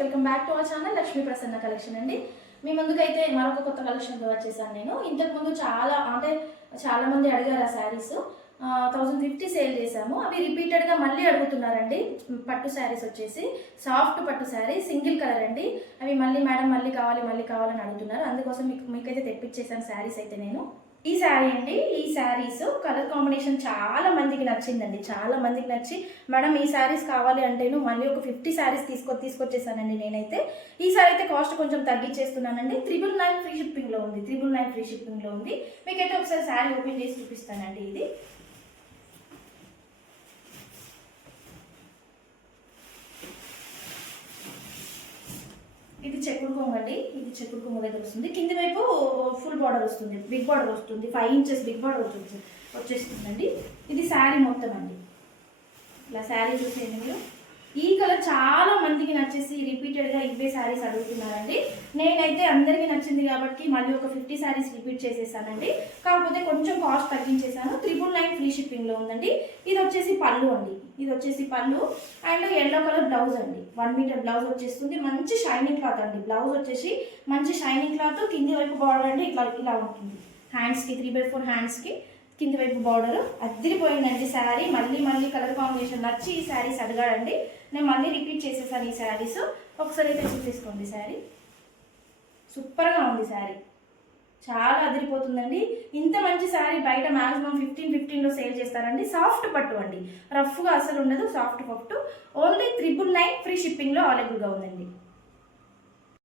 Welcome back to our channel Lakshmi Prasanna collection అండి. మీ ముందుకైతే మరొక కొత్త కలెక్షన్తో వచ్చేసాను నేను. ఇంతకుముందు చాలా మంది అడిగారు ఆ శారీస్. 1050 సేల్ చేశాము. అవి రిపీటెడ్గా మళ్ళీ అడుగుతున్నారండి. పట్టు శారీస్ వచ్చేసి సాఫ్ట్ పట్టు శారీ సింగిల్ కలర్ అండి. అవి మేడం మళ్ళీ కావాలని అడుగుతున్నారు. అందుకోసం మీకైతే తెప్పించేసాను శారీస్ అయితే నేను. ఈ శారీ అండి, ఈ శారీస్ కలర్ కాంబినేషన్ చాలా మందికి నచ్చిందండి. చాలా మందికి నచ్చి మేడం ఈ శారీస్ కావాలి అంటేను మళ్ళీ ఒక 50 శారీస్ తీసుకొచ్చేసానండి నేనైతే. ఈ శారీ అయితే కాస్ట్ కొంచెం తగ్గించేస్తున్నానండి. 999 ఫ్రీ షిప్పింగ్లో ఉంది. 999 ఫ్రీ షిప్పింగ్లో ఉంది. మీకైతే ఒకసారి శారీ ఓపెన్ చేసి చూపిస్తానండి. ఇది చెక్కుడు కొంగు అండి. ఇది చెక్కుడు కొంగు దగ్గర వస్తుంది. కింది వైపు ఫుల్ బార్డర్ వస్తుంది, బిగ్ బార్డర్ వస్తుంది. 5 ఇంచెస్ బిగ్ బార్డర్ వచ్చేస్తుందండి. ఇది శారీ మొత్తం అండి. ఇలా శారీ చూసేయండి మీరు. ఈ కలర్ చాలా మందికి నచ్చేసి రిపీటెడ్గా ఇవే శారీస్ అడుగుతున్నారండి. నేనైతే అందరికీ నచ్చింది కాబట్టి మళ్ళీ ఒక 50 శారీస్ రిపీట్ చేసేసానండి. కాకపోతే కొంచెం కాస్ట్ తగ్గించేసాను. 999 ఫ్రీ షిప్పింగ్లో ఉందండి. ఇది వచ్చేసి పళ్ళు అండి. ఇది వచ్చేసి పళ్ళు అండ్ ఎల్లో కలర్ బ్లౌజ్ అండి. 1 మీటర్ బ్లౌజ్ వచ్చేస్తుంది. మంచి షైనింగ్ క్లాత్ అండి. బ్లౌజ్ వచ్చేసి మంచి షైనింగ్ క్లాత్. కింది వైపు బార్డర్ అండి ఇలా ఉంటుంది. హ్యాండ్స్కి 3/4 హ్యాండ్స్కి కింది వైపు బార్డర్ అదిరిపోయిందండి శారీ. మళ్ళీ కలర్ కాంబినేషన్ నచ్చి ఈ శారీస్ అడిగాడండి. నేను మళ్ళీ రిపీట్ చేసేసాను ఈ శారీస్. ఒకసారి అయితే చూసేసుకోండి. శారీ సూపర్గా ఉంది. శారీ చాలా అదిరిపోతుందండి. ఇంత మంచి శారీ బయట మ్యాక్సిమం 15లో సేల్ చేస్తారండి. సాఫ్ట్ పట్టు అండి, రఫ్గా అసలు ఉండదు. సాఫ్ట్ పట్టు. ఓన్లీ 999 ఫ్రీ షిప్పింగ్లో అవైలబుల్గా ఉందండి.